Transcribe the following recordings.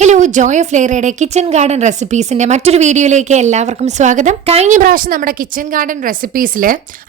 Hello Joy of ലേറയുടെ kitchen garden റെസിപ്പീസിന്റെ മറ്റൊരു വീഡിയോയിലേക്ക് എല്ലാവർക്കും സ്വാഗതം. കഴിഞ്ഞ പ്രാവശ്യം നമ്മുടെ കിച്ചൺ ഗാർഡൻ റെസിപ്പീസിൽ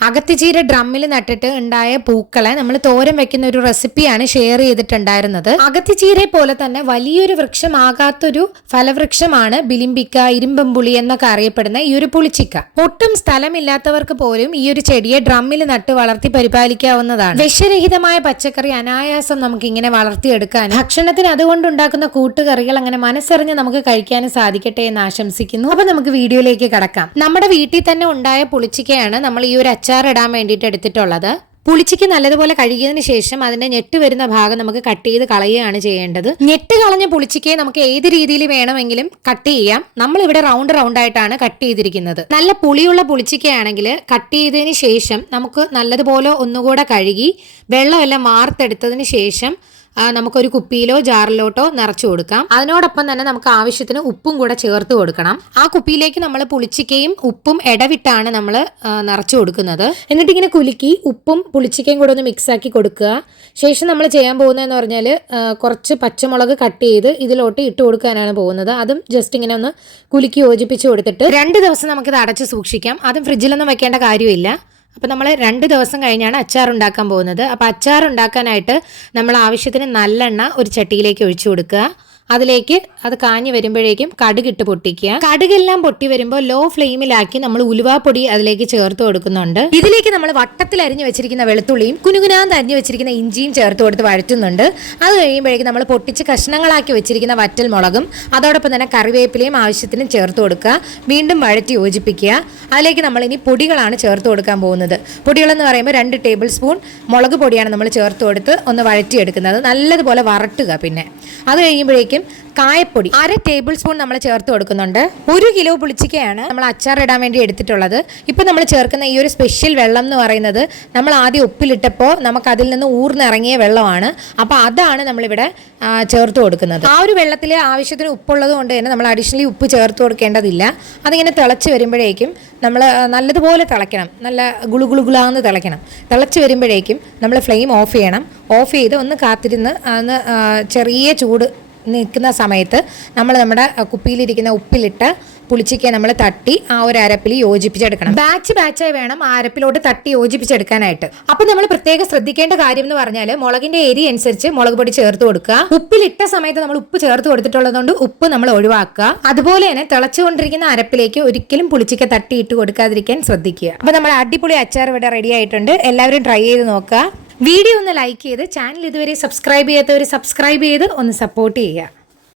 അകത്തിച്ചീര ഡ്രമ്മിൽ നട്ടിട്ട് ഉണ്ടായ പൂക്കളെ നമ്മൾ തോരൻ വെക്കുന്ന ഒരു റെസിപ്പിയാണ് ഷെയർ ചെയ്തിട്ടുണ്ടായിരുന്നത്. അകത്തിച്ചീരയെ പോലെ തന്നെ വലിയൊരു വൃക്ഷമാകാത്തൊരു ഫലവൃക്ഷമാണ് ബിലിംബിക്ക ഇരുമ്പമ്പുളി എന്നൊക്കെ അറിയപ്പെടുന്ന ഈ ഒരു പുളിച്ചിക്ക. ഒട്ടും സ്ഥലമില്ലാത്തവർക്ക് പോലും ഈ ഒരു ചെടിയെ ഡ്രമ്മിൽ നട്ട് വളർത്തി പരിപാലിക്കാവുന്നതാണ്. വിഷരഹിതമായ പച്ചക്കറി അനായാസം നമുക്ക് ഇങ്ങനെ വളർത്തിയെടുക്കാൻ ഭക്ഷണത്തിന് അതുകൊണ്ടുണ്ടാക്കുന്ന കൂട്ടുകറികൾ അങ്ങനെ മനസ്സറിഞ്ഞ് നമുക്ക് കഴിക്കാനും സാധിക്കട്ടെ എന്ന് ആശംസിക്കുന്നു. അപ്പൊ നമുക്ക് വീഡിയോയിലേക്ക് കടക്കാം. നമ്മുടെ വീട്ടിൽ തന്നെ ഉണ്ടായ പുളിച്ചിക്കയാണ് നമ്മൾ ഈ ഒരു അച്ചാർ ഇടാൻ വേണ്ടിയിട്ട് എടുത്തിട്ടുള്ളത്. പുളിച്ചിക്ക് നല്ലതുപോലെ കഴുകിയതിന് ശേഷം അതിന്റെ ഞെട്ട് വരുന്ന ഭാഗം നമുക്ക് കട്ട് ചെയ്ത് കളയുകയാണ് ചെയ്യേണ്ടത്. ഞെട്ട് കളഞ്ഞ പുളിച്ചിക്കയെ നമുക്ക് ഏത് രീതിയിൽ വേണമെങ്കിലും കട്ട് ചെയ്യാം. നമ്മൾ ഇവിടെ റൗണ്ട് റൗണ്ട് ആയിട്ടാണ് കട്ട് ചെയ്തിരിക്കുന്നത്. നല്ല പുളിയുള്ള പുളിച്ചിക്കയാണെങ്കിൽ കട്ട് ചെയ്തതിന് ശേഷം നമുക്ക് നല്ലതുപോലെ ഒന്നുകൂടെ കഴുകി വെള്ളമെല്ലാം വാർത്തെടുത്തതിന് ശേഷം നമുക്കൊരു കുപ്പിയിലോ ജാറിലോട്ടോ നിറച്ചു കൊടുക്കാം. അതിനോടൊപ്പം തന്നെ നമുക്ക് ആവശ്യത്തിന് ഉപ്പും കൂടെ ചേർത്ത് കൊടുക്കണം. ആ കുപ്പിയിലേക്ക് നമ്മൾ പുളിച്ചിക്കയും ഉപ്പും ഇടവിട്ടാണ് നമ്മൾ നിറച്ചു കൊടുക്കുന്നത്. എന്നിട്ട് ഇങ്ങനെ കുലുക്കി ഉപ്പും പുളിച്ചിക്കയും കൂടെ ഒന്ന് മിക്സ് ആക്കി കൊടുക്കുക. ശേഷം നമ്മൾ ചെയ്യാൻ പോകുന്നതെന്ന് പറഞ്ഞാൽ കുറച്ച് പച്ചമുളക് കട്ട് ചെയ്ത് ഇതിലോട്ട് ഇട്ട് കൊടുക്കാനാണ് പോകുന്നത്. അതും ജസ്റ്റ് ഇങ്ങനെ ഒന്ന് കുലുക്കി യോജിപ്പിച്ച് കൊടുത്തിട്ട് രണ്ട് ദിവസം നമുക്കിത് അടച്ച് സൂക്ഷിക്കാം. അതും ഫ്രിഡ്ജിലൊന്നും വെക്കേണ്ട കാര്യമില്ല. അപ്പോൾ നമ്മൾ രണ്ട് ദിവസം കഴിഞ്ഞാണ് അച്ചാർ ഉണ്ടാക്കാൻ പോകുന്നത്. അപ്പോൾ അച്ചാർ ഉണ്ടാക്കാനായിട്ട് നമ്മൾ ആവശ്യത്തിന് നല്ലെണ്ണ ഒരു ചട്ടിയിലേക്ക് ഒഴിച്ചു കൊടുക്കുക. അതിലേക്ക് അത് കാഞ്ഞു വരുമ്പോഴേക്കും കടുകിട്ട് പൊട്ടിക്കുക. കടുകെല്ലാം പൊട്ടി വരുമ്പോൾ ലോ ഫ്ലെയിമിലാക്കി നമ്മൾ ഉലുവാപ്പൊടി അതിലേക്ക് ചേർത്ത് കൊടുക്കുന്നുണ്ട്. ഇതിലേക്ക് നമ്മൾ വട്ടത്തിൽ അരിഞ്ഞു വെച്ചിരിക്കുന്ന വെളുത്തുള്ളിയും കുനുകുനാന്ന് അരിഞ്ഞു വെച്ചിരിക്കുന്ന ഇഞ്ചിയും ചേർത്ത് കൊടുത്ത് വഴറ്റുന്നുണ്ട്. അത് കഴിയുമ്പോഴേക്കും നമ്മൾ പൊട്ടിച്ച് കഷ്ണങ്ങളാക്കി വെച്ചിരിക്കുന്ന വറ്റൽ മുളകും അതോടൊപ്പം തന്നെ കറിവേപ്പിലയും ആവശ്യത്തിന് ചേർത്ത് കൊടുക്കുക. വീണ്ടും വഴറ്റി യോജിപ്പിക്കുക. അതിലേക്ക് നമ്മൾ ഇനി പൊടികളാണ് ചേർത്ത് കൊടുക്കാൻ പോകുന്നത്. പൊടികളെന്ന് പറയുമ്പോൾ രണ്ട് ടേബിൾ സ്പൂൺ മുളക് പൊടിയാണ് നമ്മൾ ചേർത്ത് കൊടുത്ത് ഒന്ന് വഴറ്റിയെടുക്കുന്നത്. നല്ലതുപോലെ വറട്ടുക പിന്നെ. അത് കഴിയുമ്പോഴേക്കും കായപ്പൊടി അര ടേബിൾ സ്പൂൺ നമ്മൾ ചേർത്ത് കൊടുക്കുന്നുണ്ട്. ഒരു കിലോ പുളിച്ചിക്കയാണ് നമ്മൾ അച്ചാർ ഇടാൻ വേണ്ടി എടുത്തിട്ടുള്ളത്. ഇപ്പം നമ്മൾ ചേർക്കുന്ന ഈ ഒരു സ്പെഷ്യൽ വെള്ളം എന്ന് പറയുന്നത് നമ്മൾ ആദ്യം ഉപ്പിലിട്ടപ്പോൾ നമുക്ക് അതിൽ നിന്ന് ഊർന്നിറങ്ങിയ വെള്ളമാണ്. അപ്പോൾ അതാണ് നമ്മളിവിടെ ചേർത്ത് കൊടുക്കുന്നത്. ആ ഒരു വെള്ളത്തിൽ ആവശ്യത്തിന് ഉപ്പുള്ളത് കൊണ്ട് തന്നെ നമ്മൾ അഡീഷണലി ഉപ്പ് ചേർത്ത് കൊടുക്കേണ്ടതില്ല. അതിങ്ങനെ തിളച്ച് വരുമ്പോഴേക്കും നമ്മൾ നല്ലതുപോലെ തിളയ്ക്കണം. നല്ല ഗുളു ഗുളു ഗുളാന്ന് തിളയ്ക്കണം. തിളച്ച് വരുമ്പോഴേക്കും നമ്മൾ ഫ്ലെയിം ഓഫ് ചെയ്യണം. ഓഫ് ചെയ്ത് ഒന്ന് കാത്തിരുന്ന് അന്ന് ചെറിയ ചൂട് നിൽക്കുന്ന സമയത്ത് നമ്മൾ നമ്മുടെ കുപ്പിയിലിരിക്കുന്ന ഉപ്പിലിട്ട് പുളിച്ചിക്ക നമ്മൾ തട്ടി ആ ഒരു അരപ്പിൽ യോജിപ്പിച്ചെടുക്കണം. ബാച്ച് ബാച്ചായി വേണം ആ അരപ്പിലോട്ട് തട്ടി യോജിപ്പിച്ചെടുക്കാനായിട്ട്. അപ്പൊ നമ്മൾ പ്രത്യേകം ശ്രദ്ധിക്കേണ്ട കാര്യം എന്ന് പറഞ്ഞാൽ മുളകിന്റെ എരി അനുസരിച്ച് മുളക് പൊടി ചേർത്ത് കൊടുക്കുക. ഉപ്പിലിട്ട സമയത്ത് നമ്മൾ ഉപ്പ് ചേർത്ത് കൊടുത്തിട്ടുള്ളതുകൊണ്ട് ഉപ്പ് നമ്മൾ ഒഴിവാക്കുക. അതുപോലെ തന്നെ തിളച്ചുകൊണ്ടിരിക്കുന്ന അരപ്പിലേക്ക് ഒരിക്കലും പുളിച്ചിക്ക തട്ടി ഇട്ട് കൊടുക്കാതിരിക്കാൻ ശ്രദ്ധിക്കുക. അപ്പൊ നമ്മുടെ അടിപൊളി അച്ചാർ ഇവിടെ റെഡി ആയിട്ടുണ്ട്. എല്ലാവരും ട്രൈ ചെയ്ത് നോക്കുക. വീഡിയോ ഒന്ന് ലൈക്ക് ചെയ്ത് ചാനൽ ഇതുവരെ സബ്സ്ക്രൈബ് ചെയ്യാത്തവർ സബ്സ്ക്രൈബ് ചെയ്ത് ഒന്ന് സപ്പോർട്ട് ചെയ്യുക.